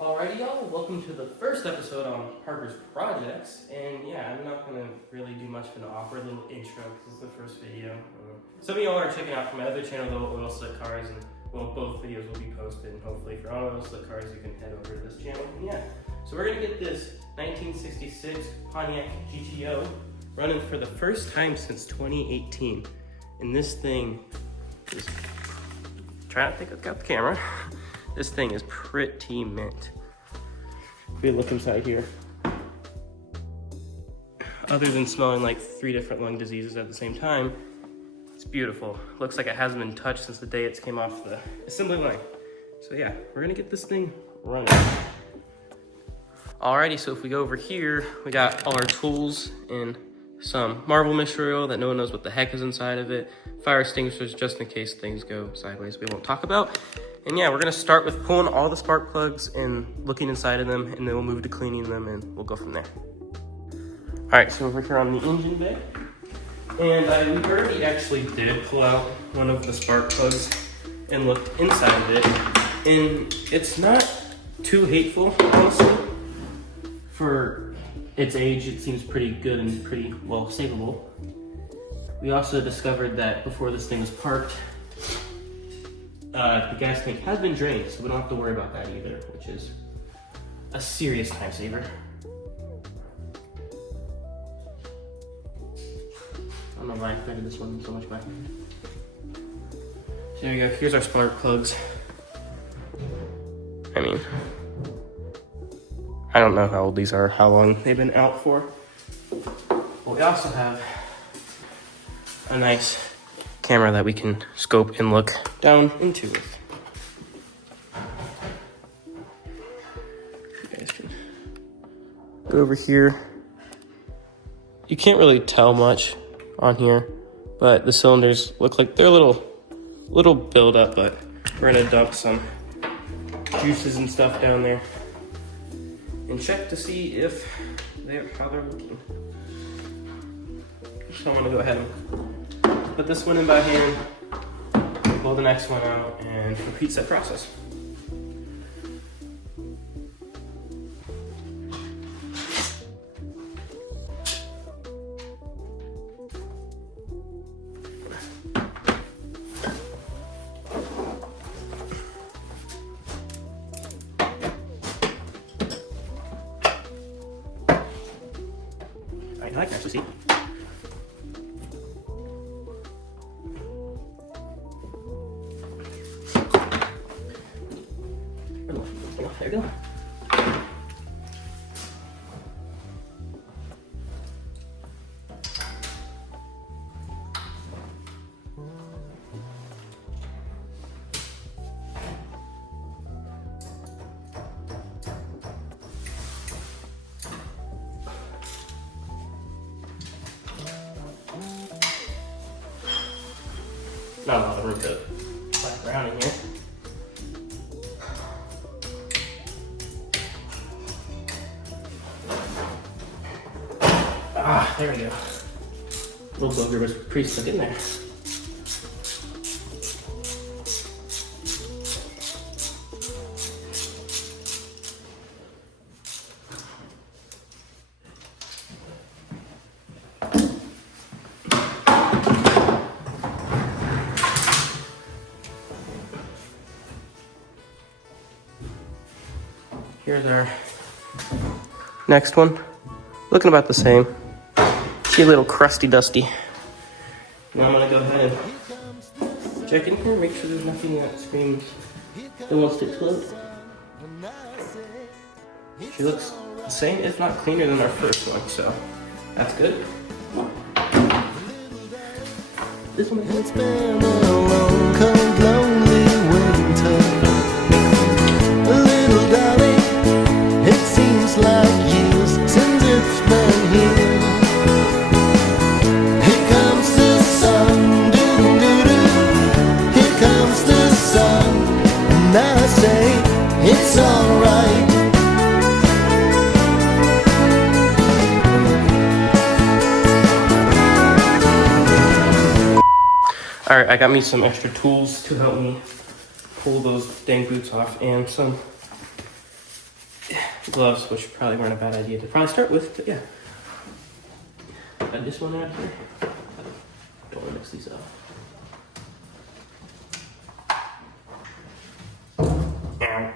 Alrighty, y'all, welcome to the first episode on Parker's Projects. And yeah, I'm not gonna really do much of an awkward little intro because it's the first video. Some of y'all are checking out from my other channel, the Oil Slick Cars, and well, both videos will be posted. And hopefully, if you're on Oil Slick Cars, you can head over to this channel. And yeah, so we're gonna get this 1966 Pontiac GTO running for the first time since 2018. And this thing is, try not to take out the camera. This thing is pretty mint. If we look inside here, other than smelling like 3 different lung diseases at the same time, it's beautiful. Looks like it hasn't been touched since the day it came off the assembly line. So yeah, we're gonna get this thing running. Alrighty, so if we go over here, we got all our tools and some Marvel mystery oil that no one knows what the heck is inside of it. Fire extinguishers just in case things go sideways we won't talk about. And yeah, we're gonna start with pulling all the spark plugs and looking inside of them, and then we'll move to cleaning them and we'll go from there. All right, so over here on the engine bay, and we already actually did pull out one of the spark plugs and looked inside of it, and it's not too hateful, honestly. For its age, it seems pretty good and pretty well savable. We also discovered that before this thing was parked, the gas tank has been drained, so we don't have to worry about that either, which is a serious time saver. I don't know why I created this one so much back here. So there you go, here's our spark plugs. I mean, I don't know how old these are, how long they've been out for. But we also have a nice camera that we can scope and look down into it. You guys can go over here. You can't really tell much on here, but the cylinders look like they're a little build up, but we're gonna dump some juices and stuff down there and check to see if how they're looking. So I'm gonna go ahead and put this one in by hand, pull the next one out, and repeat that process. I can actually see. There you go. Not a lot of room to slap around in here. Ah, there we go. Little booger was pretty stuck in there. Here's our next one. Looking about the same. See a little crusty dusty. Now I'm gonna go ahead and check in here, make sure there's nothing that screams that wants to explode. She looks the same, if not cleaner than our first one, so that's good. This one has been a long, cold, lonely winter. A little darling, it seems like years since it's been here. Here comes the sun, doo-doo-doo. Here comes the sun, and I say it's alright. Alright, I got me some extra tools to help me pull those dang boots off and some gloves, which probably weren't a bad idea to probably start with, but yeah. Got this one right here. Don't want to mix these up. Ow.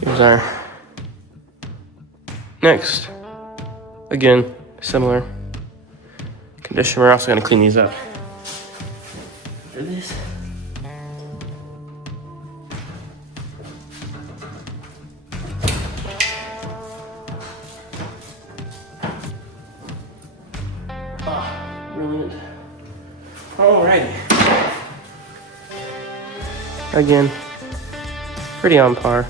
Here's our next. Again, similar condition. We're also going to clean these up. For this. Brilliant. Alrighty. Again, pretty on par.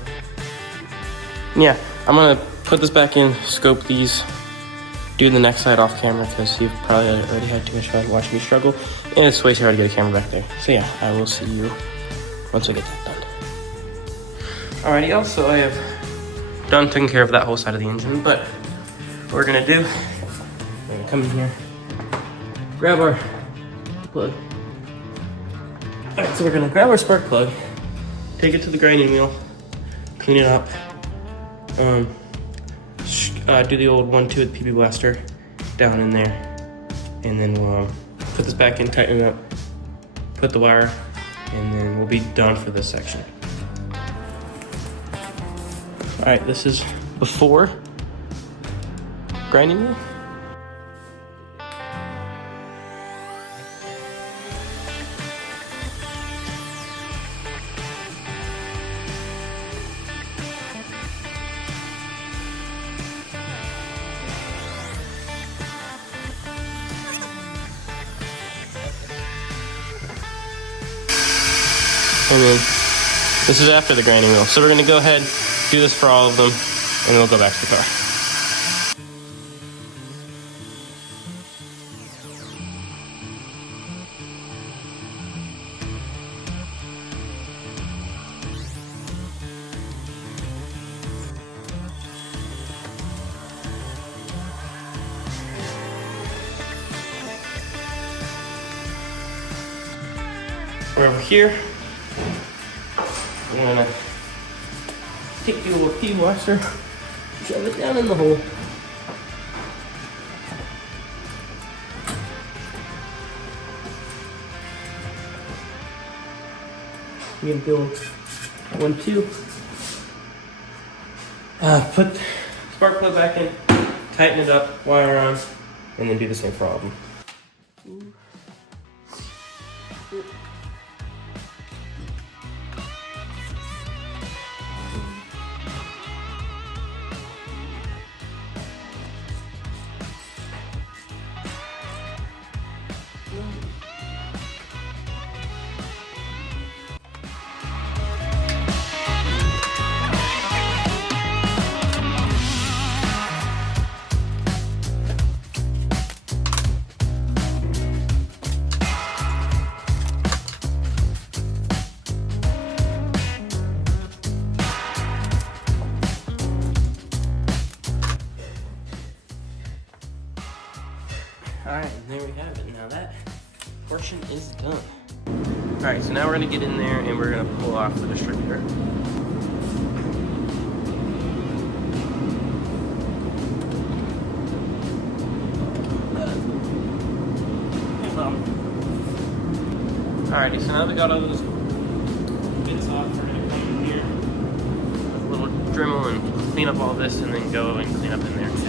Yeah, I'm gonna put this back in, scope these, do the next side off camera because you've probably already had too much fun watching me struggle, and it's way too hard to get a camera back there. So yeah, I will see you once I get that done. Alrighty, also I have taken care of that whole side of the engine, but what we're gonna do, we're gonna come in here, grab our plug. Alright, so we're gonna grab our spark plug, take it to the grinding wheel, clean it up, do the old 1-2 with the PP blaster down in there, and then we'll put this back in, tighten it up, put the wire, and then we'll be done for this section. Alright, this is before grinding wheel. And then this is after the grinding wheel. So we're gonna go ahead, do this for all of them, and then we'll go back to the car. We're over here. We're gonna take the old pea washer, shove it down in the hole. We're gonna go 1-2. Put spark plug back in, tighten it up, wire on, and then do the same for all of them. Alright, there we have it. Now that portion is done. Alright, so now we're going to get in there and we're going to pull off the distributor. Alrighty, so now that we got all those bits off, we're going to come in here with a little Dremel and clean up all this and then go and clean up in there too.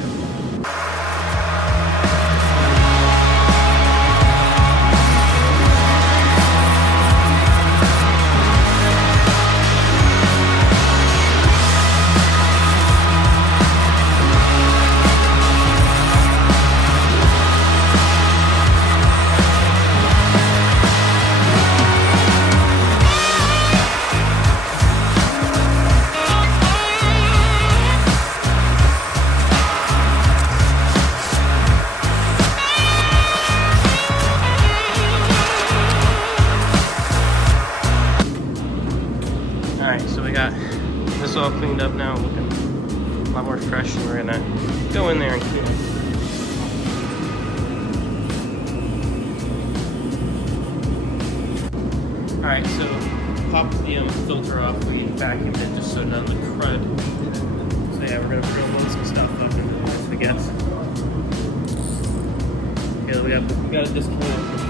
Alright, so we got this all cleaned up now, looking a lot more fresh, and we're gonna go in there and clean popped the filter off. We vacuumed it just so none of the crud. So yeah, we're gonna load some stuff up and forget. Yeah, we got a disconnect.